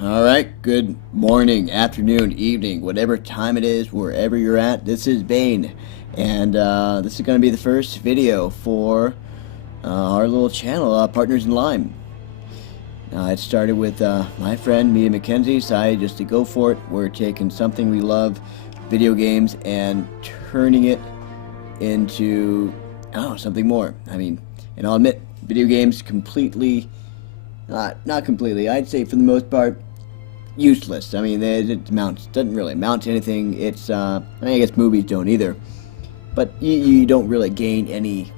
Alright, good morning, afternoon, evening, whatever time it is, wherever you're at. This is Bain, and this is going to be the first video for our little channel, Partners in Lime. It started with my friend, me and Mackenzie, decided just to go for it. We're taking something we love, video games, and turning it into, something more. And I'll admit, video games completely, not completely, I'd say for the most part, useless. It doesn't really amount to anything. It's, I guess movies don't either. But you don't really gain any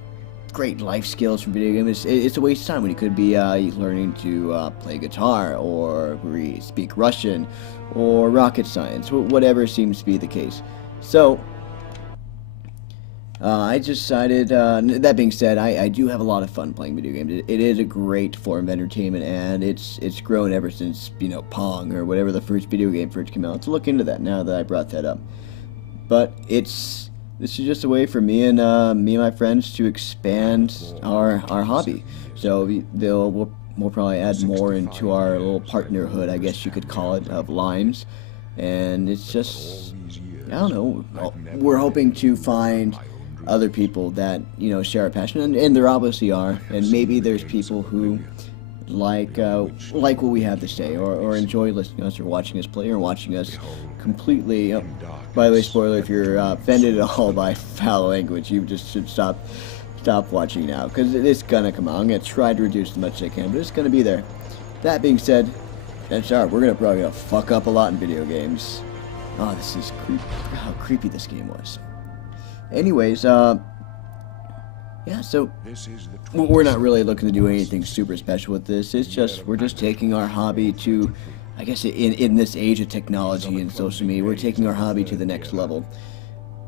great life skills from video games. It's a waste of time when you could be learning to play guitar or speak Russian or rocket science, whatever seems to be the case. So, I decided, that being said, I do have a lot of fun playing video games. It is a great form of entertainment, and it's grown ever since, Pong, or whatever the first video game first came out. Let's look into that now that I brought that up. But this is just a way for me and my friends to expand our hobby. So we'll probably add more into our little partnerhood, I guess you could call it, of limes. And it's just, I don't know, we're hoping to find other people that share our passion, and there obviously are, and maybe there's people who like what we have to say, or enjoy listening to us, or watching us play, or watching us completely. By the way, spoiler: if you're offended at all by foul language, you just should stop watching now, because it's gonna come out. I'm gonna try to reduce as much as I can, but it's gonna be there. That being said, we're probably gonna fuck up a lot in video games. Oh, this is creepy. How creepy this game was. Anyways, yeah, so we're not really looking to do anything super special with this. It's just, we're just taking our hobby to, I guess in this age of technology and social media, we're taking our hobby to the next level.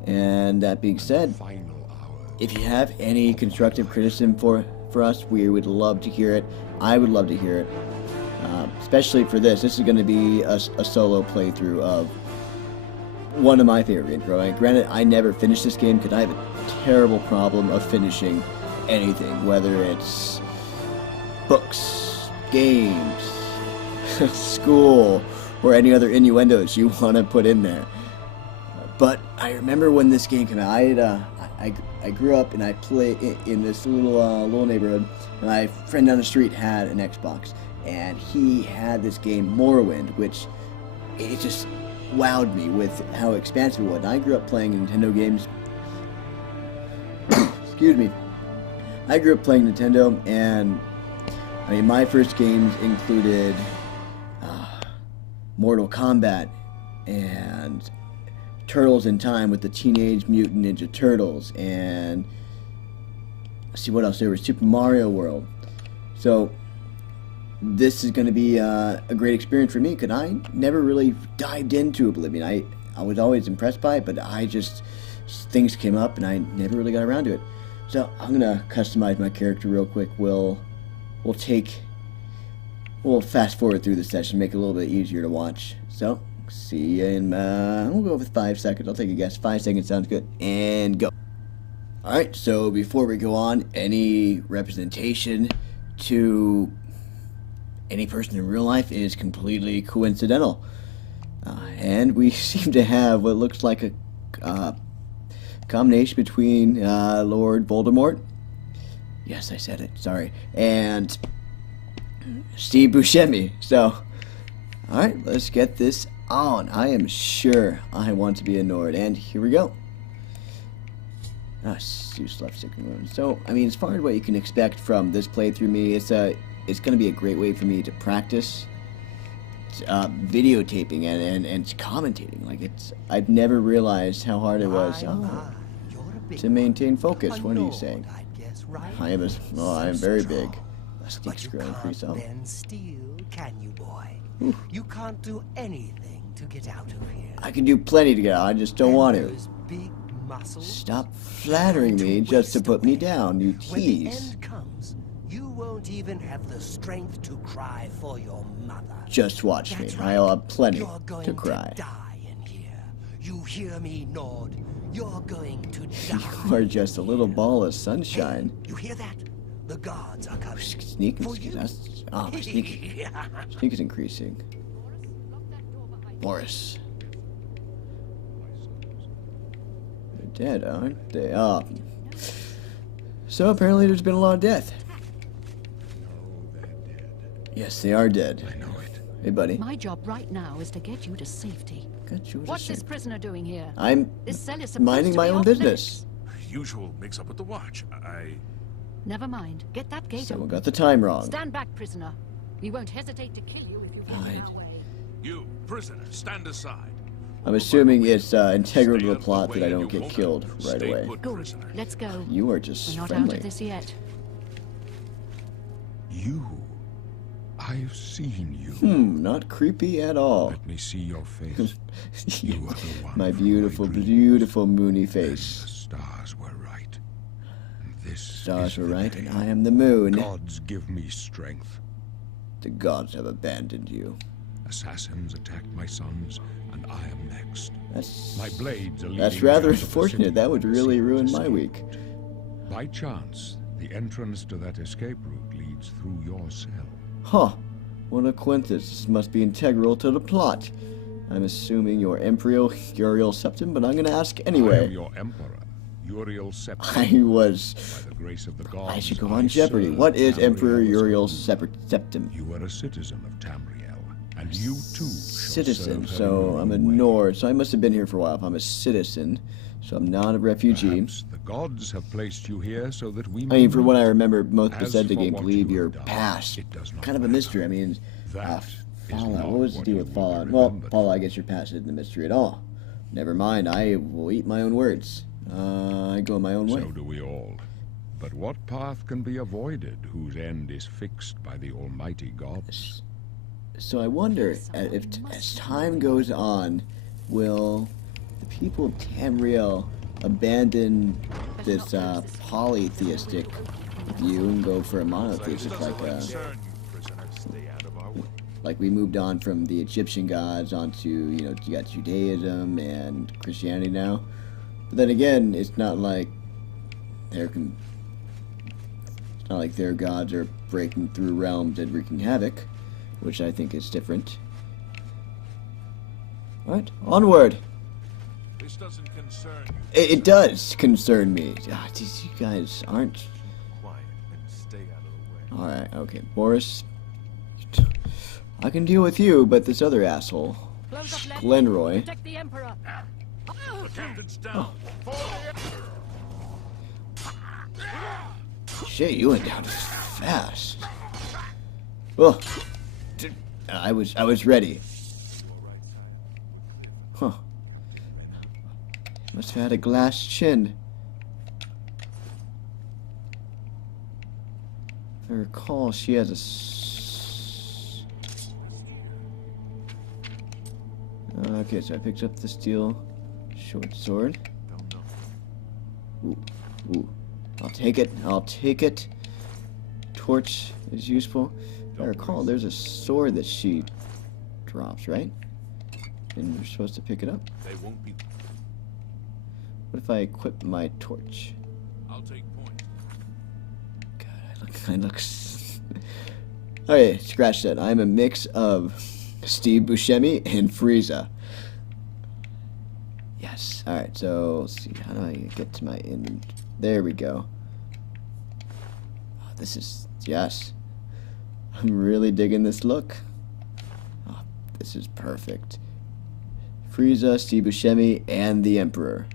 And that being said, if you have any constructive criticism for us, we would love to hear it. I would love to hear it. Especially for this. This is going to be a solo playthrough of one of my favorite games. Granted, I never finished this game because I have a terrible problem of finishing anything, whether it's books, games, school, or any other innuendos you want to put in there. But I remember when this game came out, I grew up and I played in this little neighborhood, and my friend down the street had an Xbox, and he had this game Morrowind, which it just wowed me with how expansive it was. I grew up playing Nintendo games. Excuse me. I grew up playing Nintendo, and my first games included Mortal Kombat and Turtles in Time with the Teenage Mutant Ninja Turtles, and let's see what else there was. Super Mario World. So this is going to be a great experience for me, because I never really dived into Oblivion. I was always impressed by it, but things came up and I never really got around to it. So I'm going to customize my character real quick. We'll fast forward through the session, make it a little bit easier to watch. So see you in, we'll go with 5 seconds. I'll take a guess. 5 seconds sounds good. And go. Alright, so before we go on, any representation to any person in real life is completely coincidental. And we seem to have what looks like a combination between Lord Voldemort, yes, I said it, sorry, and Steve Buscemi. So, alright, let's get this on. I am sure I want to be a Nord, and here we go. Use left stick and run. So, as far as what you can expect from this playthrough, it's going to be a great way for me to practice videotaping and commentating. I've never realized how hard it was to maintain focus. What are you saying? I am very big. Sneak scroll increase up. Can you, boy? Ooh. You can't do anything to get out of here. I can do plenty to get out. I just don't want to. Big muscles. Stop flattering me just to put me down, you When the tease. end comes, you won't even have the strength to cry for your mother. Just watch me. That's I'll right. have plenty You're going to cry. die in here. You hear me, Nord? You're going to die. You are just a little ball of Hey, sunshine. you hear that? The guards are coming. Sneak For is you. my sneak is increasing. Boris. They're dead, aren't they? Oh. So apparently there's been a lot of death. No, they're dead. Yes, they are dead. I know it. Hey, buddy. My job right now is to get you to safety. Got you to What's say- this prisoner doing here? I'm This cell is supposed minding to my be own off business. Usual mix-up with the watch. Never mind. Get that gate Someone open. got the time wrong. Stand back, prisoner. We won't hesitate to kill you if you get in Right. our way. You, prisoner, stand aside. I'm assuming it's integral to Stay the out of plot way that I and don't you get won't killed have- right stay away. put, Good. prisoner. Let's go. You are just We're not friendly. out of this yet. You. I've seen you. Not creepy at all. Let me see your face. You are the one My from beautiful, dreams. beautiful moony The face. stars were right. And this Stars is were the right, day. and I am the moon. Gods give me strength. The gods have abandoned you. Assassins attacked my sons, and I am next. That's My blades are that's leading me rather out of the unfortunate. city, That would the really secret ruin my escape week. route. By chance, the entrance to that escape route leads through your cell. Huh. What a coincidence. This must be integral to the plot. I'm assuming you're Emperor Uriel Septim, but I'm going to ask I am anyway. your emperor, Uriel Septim. I was... By the grace of the gods, I should go on Jeopardy. serve What is Emperor Tamriel's Uriel government. Septim? You are a citizen of Tamriel, and you too shall Citizen. serve her So in your I'm a own way. Nord, so I must have been here for a while if I'm a citizen. So I'm not a refugee. Perhaps the gods have placed you here so that we I may mean, from what I meet. remember, most As Bethesda for games what believe you your have done, past. it does not Kind of a matter. mystery. I mean, That is Fallout. not What was the what deal you with will be Fallout? Well, remembered Fallout, I guess your past isn't a mystery at all. Never mind. I will eat my own words. I go my own way. So do we all. But what path can be avoided whose end is fixed by the almighty gods? So I wonder if as time goes on, will the people of Tamriel abandon this polytheistic view and go for a monotheistic, like we moved on from the Egyptian gods onto, you got Judaism and Christianity now. But then again, it's not like their gods are breaking through realms and wreaking havoc, which I think is different. Alright, onward! This doesn't concern you. It does concern me. Ah, these you guys aren't... Quiet and stay out of the way. Alright, okay. Boris, I can deal with you, but this other asshole, Close up left. Glenroy... Protect the Emperor. The captain's down. Shit, you went down fast. Oh, I was ready. Huh. Must have had a glass chin. If I recall, she has okay, so I picked up the steel short sword. Ooh, ooh. I'll take it. I'll take it. Torch is useful. If I recall, there's a sword that she drops, right? And you're supposed to pick it up. They won't be. What if I equip my torch? I'll take point. God, I look. Okay, scratch that. I'm a mix of Steve Buscemi and Frieza. Yes. All right. So let's see. How do I get to my inventory? There we go. Oh, this is yes. I'm really digging this look. Oh, this is perfect. Frieza, Steve Buscemi, and the Emperor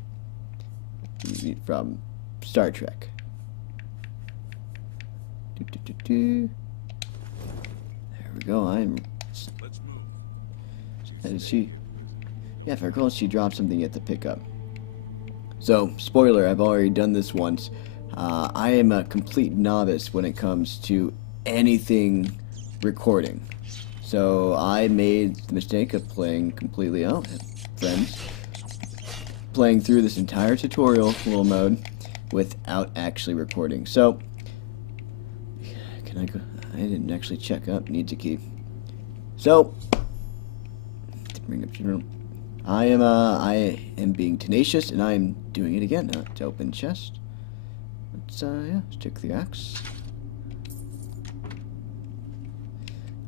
from Star Trek. There we go. Let's move. And she... Yeah, if I recall, she dropped something at the pickup. So, spoiler, I've already done this once. I am a complete novice when it comes to anything recording. So, I made the mistake of playing completely... Oh, friends. Playing through this entire tutorial, full mode, without actually recording. So, can I go... I didn't actually check up. Needs a key. So, to bring up general... I am being tenacious, and I am doing it again. To open chest. Let's, yeah, let's take the axe.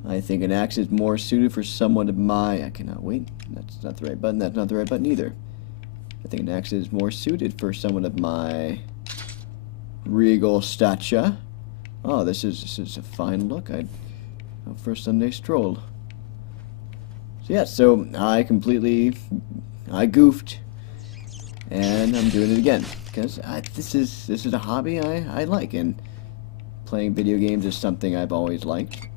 I think an axe is more suited for someone of my... I cannot wait. That's not the right button. That's not the right button either. I think an axe is more suited for someone of my regal stature. Oh, this is a fine look. For a Sunday stroll. So yeah, so I goofed, and I'm doing it again because this is a hobby I like, and playing video games is something I've always liked.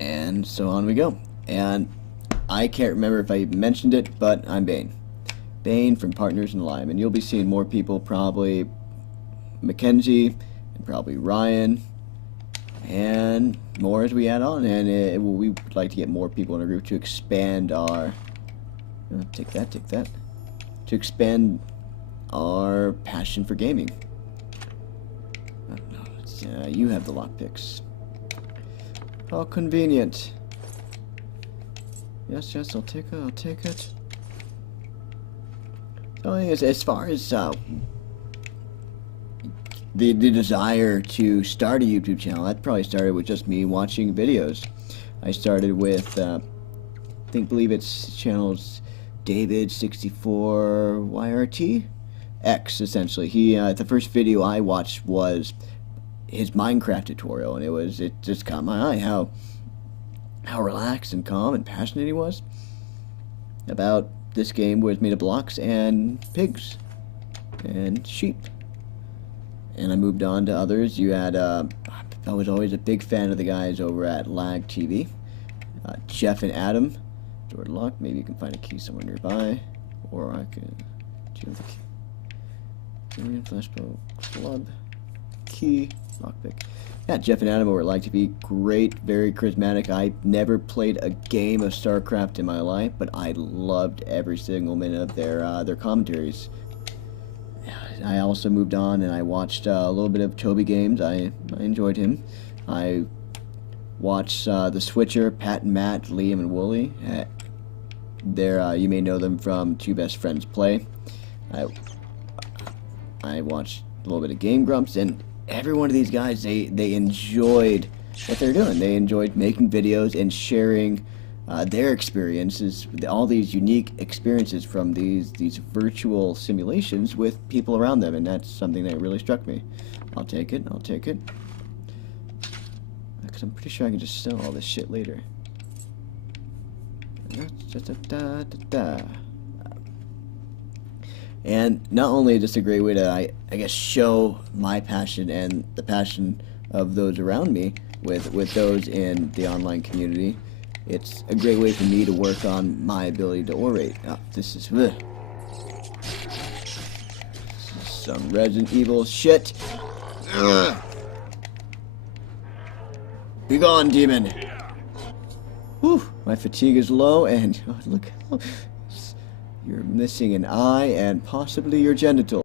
And so on we go. And I can't remember if I mentioned it, but I'm Bain. Bain from Partners in Lime, and you'll be seeing more people, probably Mackenzie and probably Ryan, and more as we add on. And we would like to get more people in our group to expand our take that to expand our passion for gaming. No, you have the lockpicks. How convenient. Yes, I'll take it. So as far as the desire to start a YouTube channel, that probably started with just me watching videos. I started with believe it's channels David64YRT X, essentially. He the first video I watched was his Minecraft tutorial, and it just caught my eye how relaxed and calm and passionate he was about this game was made of blocks and pigs and sheep. And I moved on to others. You had I was always a big fan of the guys over at Lag TV, Jeff and Adam. Door locked. Maybe you can find a key somewhere nearby, or I could do the key. Flashbow club key lockpick. Yeah, Jeff and Adam over at Lag TV, great, very charismatic. I never played a game of StarCraft in my life, but I loved every single minute of their commentaries. I also moved on and I watched a little bit of Toby Games. I enjoyed him. I watched the Switcher, Pat and Matt, Liam and Wooly. You may know them from Two Best Friends Play. I watched a little bit of Game Grumps, and every one of these guys, they enjoyed what they're doing. They enjoyed making videos and sharing their experiences, all these unique experiences from these virtual simulations with people around them, and that's something that really struck me. I'll take it. Because I'm pretty sure I can just sell all this shit later. And not only just a great way to, I guess, show my passion and the passion of those around me with those in the online community, it's a great way for me to work on my ability to orate. Oh, this is some Resident Evil shit. Ugh. Be gone, demon. Whew, my fatigue is low, and oh, look, you're missing an eye and possibly your genital.